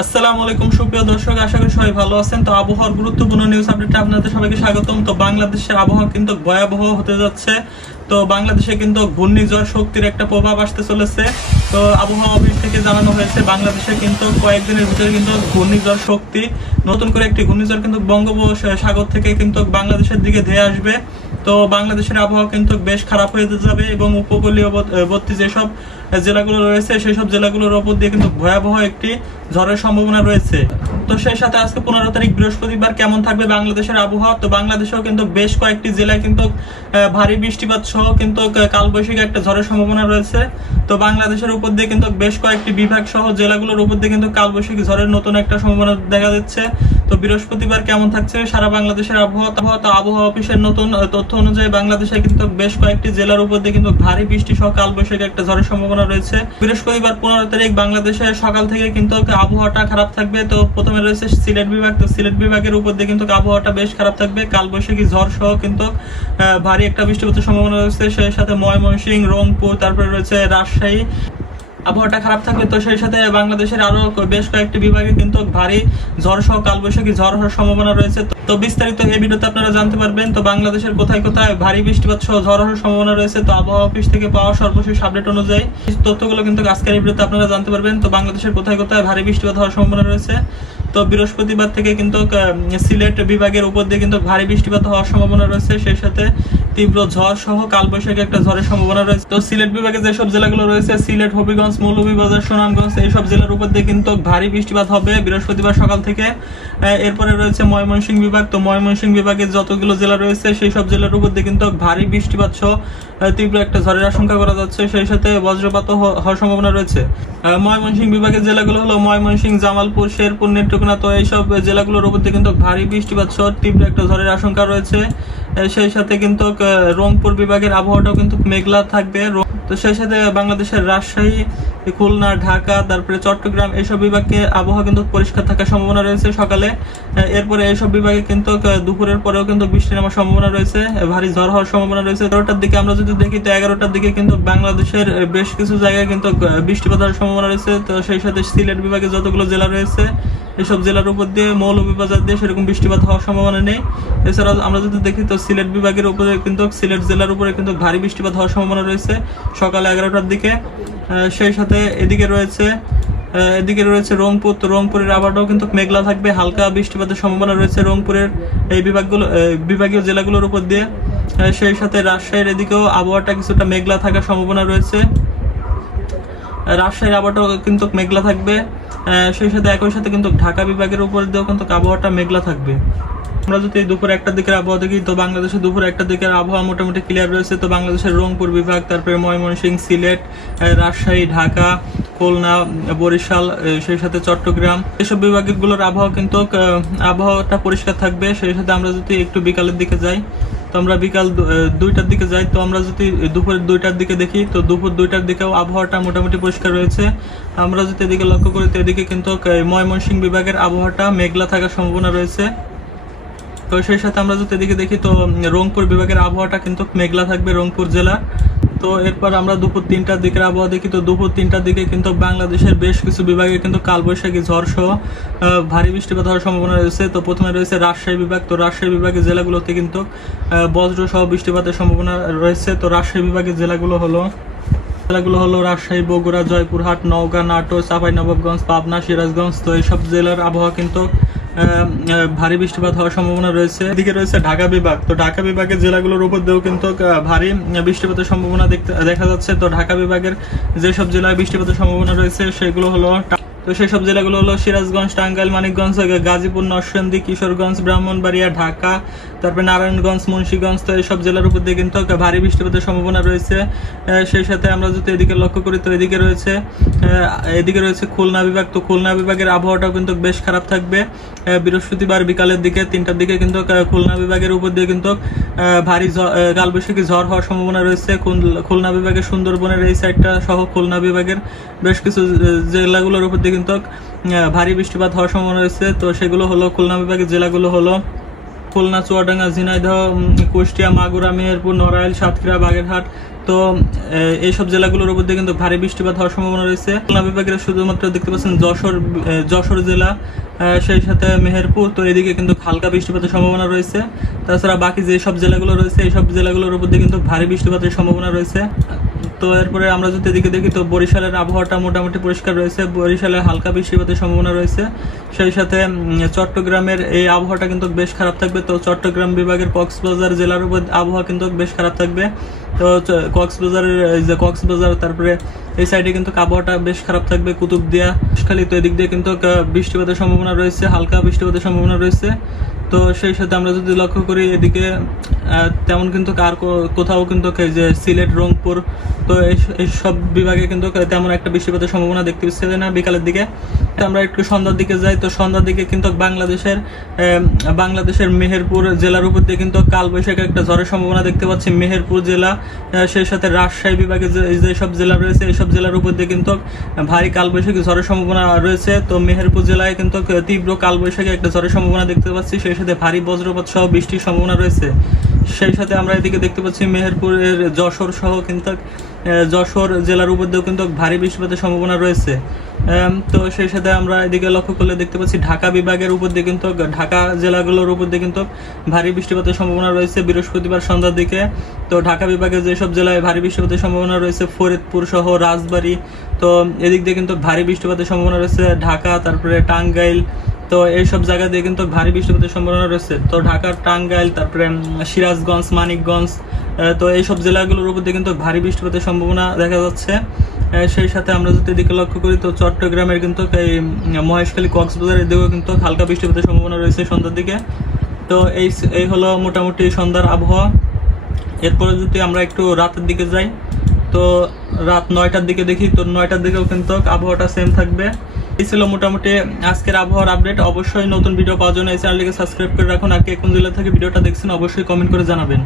আসসালামু আলাইকুম সুপ্রিয় দর্শক, আশা করি সবাই ভালো আছেন। তো আবহাওয়ার গুরুত্বপূর্ণ নিউজ আপডেটে আপনাদের সবাইকে স্বাগতম। তো বাংলাদেশের আবহাওয়া কিন্তু ভয়াবহ হতে যাচ্ছে। তো বাংলাদেশে কিন্তু ঘূর্ণিঝড় শক্তির একটা প্রভাব আসতে চলেছে। তো আবহাওয়া অফিস থেকে জানানো হয়েছে বাংলাদেশে কিন্তু কয়েকদিনের ভিতরে কিন্তু ঘূর্ণিঝড় শক্তি, নতুন করে একটি ঘূর্ণিঝড় কিন্তু বঙ্গোপসাগর থেকে কিন্তু বাংলাদেশের দিকে ধেয়ে আসবে। তো বাংলাদেশের আবহাওয়া কিন্তু বেশ খারাপ হয়ে যাবে এবং উপকূলীয়বর্তী যেসব জেলাগুলো রয়েছে সেই সব জেলাগুলোর উপর দিয়ে কিন্তু ভয়াবহ একটি ঝড়ের সম্ভাবনা রয়েছে। তো সেই সাথে আজকে 15 তারিখ বৃহস্পতিবার কেমন থাকবে বাংলাদেশের আবহাওয়া। তো বাংলাদেশেও কিন্তু বেশ কয়েকটি জেলায় কিন্তু ভারী বৃষ্টিপাত সহ কিন্তু কালবৈশাখী একটা ঝড়ের সম্ভাবনা রয়েছে। তো বাংলাদেশের উপর দিয়ে কিন্তু বেশ কয়েকটি বিভাগ সহ জেলাগুলোর উপর দিয়ে কিন্তু কালবৈশাখী ঝড়ের নতুন একটা সম্ভাবনা দেখা যাচ্ছে। তো বৃহস্পতিবার কেমন থাকছে সারা বাংলাদেশের আবহাওয়া। তো আবহাওয়া অফিসের নতুন তথ্য অনুযায়ী বাংলাদেশে কিন্তু বেশ কয়েকটি জেলার উপর দিয়ে কিন্তু ভারী বৃষ্টি সহ কালবৈশাখী একটা ঝড়ের সম্ভাবনা রয়েছে। বৃহস্পতিবার 15 তারিখ বাংলাদেশে সকাল থেকে কিন্তু আবহাওয়াটা খারাপ থাকবে। তো প্রথমে রয়েছে সিলেট বিভাগ। তো সিলেট বিভাগের উপর দিয়ে কিন্তু আবহাওয়াটা বেশ খারাপ থাকবে, কালবৈশাখী ঝড় সহ কিন্তু ভারী একটা বৃষ্টিপাতের সম্ভাবনা রয়েছে। সেই সাথে ময়মনসিংহ, রংপুর, তারপরে রয়েছে রাজশাহী, আবহাওয়াটা খারাপ থাকবে। তো সেই সাথে বাংলাদেশের আরো বেশ কয়েকটি বিভাগে কিন্তু ভারী ঝড় সহ কালবৈশাখী ঝড় হওয়ার সম্ভাবনা রয়েছে। তো বিস্তারিত এই ভিডিওতে আপনারা জানতে পারবেন। তো বাংলাদেশের কোথায় কোথায় ভারী বৃষ্টিপাত সহ ঝড় হওয়ার সম্ভাবনা রয়েছে, তো আবহাওয়া অফিস থেকে পাওয়া সর্বশেষ আপডেট অনুযায়ী তথ্যগুলো কিন্তু আজকের এই ভিডিওতে আপনারা জানতে পারবেন। তো বাংলাদেশের কোথায় কোথায় ভারী বৃষ্টিপাত হওয়ার সম্ভাবনা রয়েছে। তো বৃহস্পতিবার থেকে কিন্তু সিলেট বিভাগের উপর দিয়ে কিন্তু ভারী বৃষ্টিপাত হওয়ার সম্ভাবনা রয়েছে। সেই সাথে তীব্র ঝড় সহ কালবৈশাখী একটা ঝড়ের সম্ভাবনা রয়েছে। তো সিলেট বিভাগে যেসব জেলাগুলো রয়েছে, সিলেট, হবিগঞ্জ, মৌলভীবাজার, সুনামগঞ্জ, এইসব জেলার উপর দিয়ে কিন্তু ভারী বৃষ্টিপাত হবে বৃহস্পতিবার সকাল থেকে। এরপরে রয়েছে ময়মনসিংহ বিভাগ। তো ময়মনসিংহ বিভাগের যতগুলো জেলা রয়েছে সেই সব জেলার উপর দিয়ে কিন্তু ভারী বৃষ্টিপাত সহ তীব্র একটা ঝড়ের আশঙ্কা করা যাচ্ছে। সেই সাথে বজ্রপাত হওয়ার সম্ভাবনা রয়েছে। ময়মনসিংহ বিভাগের জেলাগুলো হলো ময়মনসিংহ, জামালপুর, শেরপুর, নেত্রকোনা। তো এইসব জেলাগুলোর উপর দিয়ে কিন্তু ভারী বৃষ্টিপাত সহ তীব্র একটা ঝড়ের আশঙ্কা রয়েছে। সেই সাথে কিন্তু রংপুর বিভাগের আবহাওয়াটাও কিন্তু মেঘলা থাকবে। তো সেই সাথে বাংলাদেশের রাজশাহী, খুলনা, ঢাকা, তারপরে চট্টগ্রাম এইসব বিভাগে আবহাওয়া কিন্তু পরিষ্কার থাকার সম্ভাবনা রয়েছে সকালে। এরপরে এইসব বিভাগে কিন্তু দুপুরের পরেও কিন্তু বৃষ্টি নামার সম্ভাবনা রয়েছে, ভারী ঝড় হওয়ার সম্ভাবনা রয়েছে। 11টার দিকে আমরা যদি দেখি, তো 11টার দিকে কিন্তু বাংলাদেশের বেশ কিছু জায়গায় কিন্তু বৃষ্টিপাত হওয়ার সম্ভাবনা রয়েছে। তো সেই সাথে সিলেট বিভাগে যতগুলো জেলা রয়েছে এইসব জেলার উপর দিয়ে মৌলভীবাজার দিয়ে সেরকম বৃষ্টিপাত হওয়ার সম্ভাবনা নেই। এছাড়াও আমরা যদি দেখি, তো সিলেট বিভাগের উপরে কিন্তু সিলেট জেলার উপরে কিন্তু ভারী বৃষ্টিপাত হওয়ার সম্ভাবনা রয়েছে সকালে 11টার দিকে। সেই সাথে এদিকে রয়েছে রংপুর। তো রংপুরের আবহাওয়াটাও কিন্তু মেঘলা থাকবে, হালকা বৃষ্টিপাতের সম্ভাবনা রয়েছে রংপুরের এই বিভাগীয় জেলাগুলোর উপর দিয়ে। সেই সাথে রাজশাহীর এদিকেও আবহাওয়াটা কিছুটা মেঘলা থাকার সম্ভাবনা রয়েছে, রাজশাহীর আবহাওয়াটাও কিন্তু মেঘলা থাকবে। সেই সাথে একই সাথে কিন্তু ঢাকা বিভাগের উপর দিয়েও কিন্তু আবহাওয়াটা মেঘলা থাকবে। আমরা যদি দুপুর 1টার দিকের আবহাওয়া দেখি, তো বাংলাদেশে দুপুর 1টার দিকের আবহাওয়া মোটামুটি ক্লিয়ার রয়েছে। তো বাংলাদেশের রংপুর বিভাগ, তারপরে ময়মনসিংহ, সিলেট, রাজশাহী, ঢাকা, খুলনা, বরিশাল, সেই সাথে চট্টগ্রাম এসব বিভাগগুলোর আবহাওয়াটা পরিষ্কার থাকবে। সেই সাথে আমরা যদি একটু বিকালের দিকে যাই, তো আমরা বিকাল 2টার দিকে যাই, তো আমরা যদি দুপুর 2টার দিকে দেখি, তো দুপুর 2টার দিকেও আবহাওয়াটা মোটামুটি পরিষ্কার রয়েছে। আমরা যদি এদিকে লক্ষ্য করি, তো এদিকে কিন্তু ময়মনসিংহ বিভাগের আবহাওয়াটা মেঘলা থাকার সম্ভাবনা রয়েছে। তো সেই সাথে আমরা যদি এদিকে দেখি, তো রংপুর বিভাগের আবহাওয়াটা কিন্তু মেঘলা থাকবে, রংপুর জেলা। তো এরপর আমরা দুপুর 3টার দিকের আবহাওয়া দেখি, তো দুপুর 3টার দিকে কিন্তু বাংলাদেশের বেশ কিছু বিভাগে কিন্তু কালবৈশাখী ঝড় সহ ভারী বৃষ্টিপাত হওয়ার সম্ভাবনা রয়েছে। তো প্রথমে রয়েছে রাজশাহী বিভাগ। তো রাজশাহী বিভাগের জেলাগুলোতে কিন্তু বজ্র সহ বৃষ্টিপাতের সম্ভাবনা রয়েছে। তো রাজশাহী বিভাগের জেলাগুলো হলো রাজশাহী, বগুড়া, জয়পুরহাট, নওগাঁ, নাটোর, চাঁপাইনবাবগঞ্জ, পাবনা, সিরাজগঞ্জ। তো এইসব জেলার আবহাওয়া কিন্তু ভারী বৃষ্টিপাত হওয়ার সম্ভাবনা রয়েছে। এদিকে রয়েছে ঢাকা বিভাগ। তো ঢাকা বিভাগের জেলাগুলোর উপর দিয়েও কিন্তু ভারী বৃষ্টিপাতের সম্ভাবনা দেখা যাচ্ছে। তো ঢাকা বিভাগের যেসব জেলায় বৃষ্টিপাতের সম্ভাবনা রয়েছে সেগুলো হলো, তো সেই সব জেলাগুলো হলো সিরাজগঞ্জ, টাঙ্গাইল, মানিকগঞ্জ, গাজীপুর, নরসিংদী, কিশোরগঞ্জ, ব্রাহ্মণবাড়িয়া, ঢাকা, তারপরে নারায়ণগঞ্জ, মুন্সিগঞ্জ। তো এইসব জেলার উপর দিয়ে কিন্তু ভারী বৃষ্টিপাতের সম্ভাবনা রয়েছে। সেই সাথে আমরা যদি এদিকে লক্ষ্য করি, তো এদিকে রয়েছে খুলনা বিভাগ। তো খুলনা বিভাগের আবহাওয়াটাও কিন্তু বেশ খারাপ থাকবে বৃহস্পতিবার বিকালের দিকে 3টার দিকে কিন্তু খুলনা বিভাগের উপর দিয়ে কিন্তু ভারী কালবৈশাখী ঝড় হওয়ার সম্ভাবনা রয়েছে। খুলনা বিভাগের সুন্দরবনের এই সাইডটা সহ খুলনা বিভাগের বেশ কিছু জেলাগুলোর উপর দিয়ে কিন্তু ভারী বৃষ্টিপাত হওয়ার সম্ভাবনা রয়েছে। তো সেগুলো হলো, খুলনা বিভাগের জেলাগুলো হলো খুলনা, চুয়াডাঙ্গা, ঝিনাইদহ, কুষ্টিয়া, মাগুরা, মেহেরপুর, নড়াইল, সাতক্ষীরা, বাগেরহাট, তো এইসব জেলাগুলোর উপর দিয়ে কিন্তু ভারী বৃষ্টিপাত হওয়ার সম্ভাবনা রয়েছে। খুলনা বিভাগের শুধুমাত্র দেখতে পাচ্ছেন যশোর জেলা, সেই সাথে মেহেরপুর, তো এদিকে কিন্তু হালকা বৃষ্টিপাতের সম্ভাবনা রয়েছে। তাছাড়া বাকি যে সব জেলাগুলো রয়েছে এই সব জেলাগুলোর উপর দিয়ে কিন্তু ভারী বৃষ্টিপাতের সম্ভাবনা রয়েছে। তো এরপরে আমরা যদি এদিকে দেখি তো বরিশালের আবহাওয়াটা মোটামুটি পরিষ্কার রয়েছে, বরিশালে হালকা বৃষ্টিপাতের সম্ভাবনা রয়েছে। সেই সাথে চট্টগ্রামের এই আবহাওয়াটা কিন্তু বেশ খারাপ থাকবে। তো চট্টগ্রাম বিভাগের কক্সবাজার জেলার উপর আবহাওয়া কিন্তু বেশ খারাপ থাকবে। তো কক্সবাজার তারপরে এই সাইডে কিন্তু আবহাওয়াটা বেশ খারাপ থাকবে, কুতুবদিয়া, খালি, তো এদিক দিয়ে কিন্তু বৃষ্টিপাতের সম্ভাবনা রয়েছে, হালকা বৃষ্টিপাতের সম্ভাবনা রয়েছে। তো সেই সাথে আমরা যদি লক্ষ্য করি এদিকে তেমন কিন্তু আর কোথাও কিন্তু যে সিলেট, রংপুর, তো এই সব বিভাগে কিন্তু তেমন একটা বৃষ্টিপাতের সম্ভাবনা দেখতে পাচ্ছি না বিকালের দিকে। আমরা একটু সন্ধ্যার দিকে যাই, তো সন্ধ্যার দিকে কিন্তু বাংলাদেশের মেহেরপুর জেলার উপর দিয়ে কিন্তু কালবৈশাখী একটা ঝড়ের সম্ভাবনা দেখতে পাচ্ছি। মেহেরপুর জেলা, সেই সাথে রাজশাহী বিভাগে যেসব জেলা রয়েছে এইসব জেলার উপর দিয়ে কিন্তু ভারী কালবৈশাখী ঝড়ের সম্ভাবনা রয়েছে। তো মেহেরপুর জেলায় কিন্তু তীব্র কালবৈশাখী একটা ঝড়ের সম্ভাবনা দেখতে পাচ্ছি, সেই সাথে ভারী বজ্রপাত সহ বৃষ্টির সম্ভাবনা রয়েছে। সেই সাথে আমরা এদিকে দেখতে পাচ্ছি মেহেরপুরের যশোর সহ কিন্তু যশোর জেলার উপর দিয়েও কিন্তু ভারী বৃষ্টিপাতের সম্ভাবনা রয়েছে। তো সেই সাথে আমরা এদিকে লক্ষ্য করলে দেখতে পাচ্ছি ঢাকা বিভাগের উপর দিয়ে কিন্তু ঢাকা জেলাগুলোর উপর দিয়ে কিন্তু ভারী বৃষ্টিপাতের সম্ভাবনা রয়েছে বৃহস্পতিবার সন্ধ্যার দিকে। তো ঢাকা বিভাগের যেসব জেলায় ভারী বৃষ্টিপাতের সম্ভাবনা রয়েছে ফরিদপুর সহ রাজবাড়ী, তো এদিক দিয়ে কিন্তু ভারী বৃষ্টিপাতের সম্ভাবনা রয়েছে। ঢাকা, তারপরে টাঙ্গাইল, তো এইসব জায়গা দিয়ে কিন্তু ভারী বৃষ্টিপাতের সম্ভাবনা রয়েছে। তো ঢাকার টাঙ্গাইল, তারপরে সিরাজগঞ্জ, মানিকগঞ্জ, তো এইসব জেলাগুলোর উপর দিয়ে কিন্তু ভারী বৃষ্টিপাতের সম্ভাবনা দেখা যাচ্ছে। সেই সাথে আমরা যদি এদিকে লক্ষ্য করি তো চট্টগ্রামের কিন্তু এই মহেশখালী, কক্সবাজারের দিকেও কিন্তু হালকা বৃষ্টিপাতের সম্ভাবনা রয়েছে সন্ধ্যার দিকে। তো এই হলো মোটামুটি সন্ধ্যার আবহাওয়া। এরপরে যদি আমরা একটু রাতের দিকে যাই তো রাত 9টার দিকে দেখি, তো 9টার দিকেও কিন্তু আবহাওয়াটা সেম থাকবে। এই ছিল মোটামুটি আজকের আবহাওয়ার আপডেট। অবশ্যই নতুন ভিডিও পাওয়ার জন্য এই চ্যানেলটিকে সাবস্ক্রাইব করে রাখুন। আর কে কোন জেলা থেকে ভিডিওটা দেখছেন অবশ্যই কমেন্ট করে জানাবেন।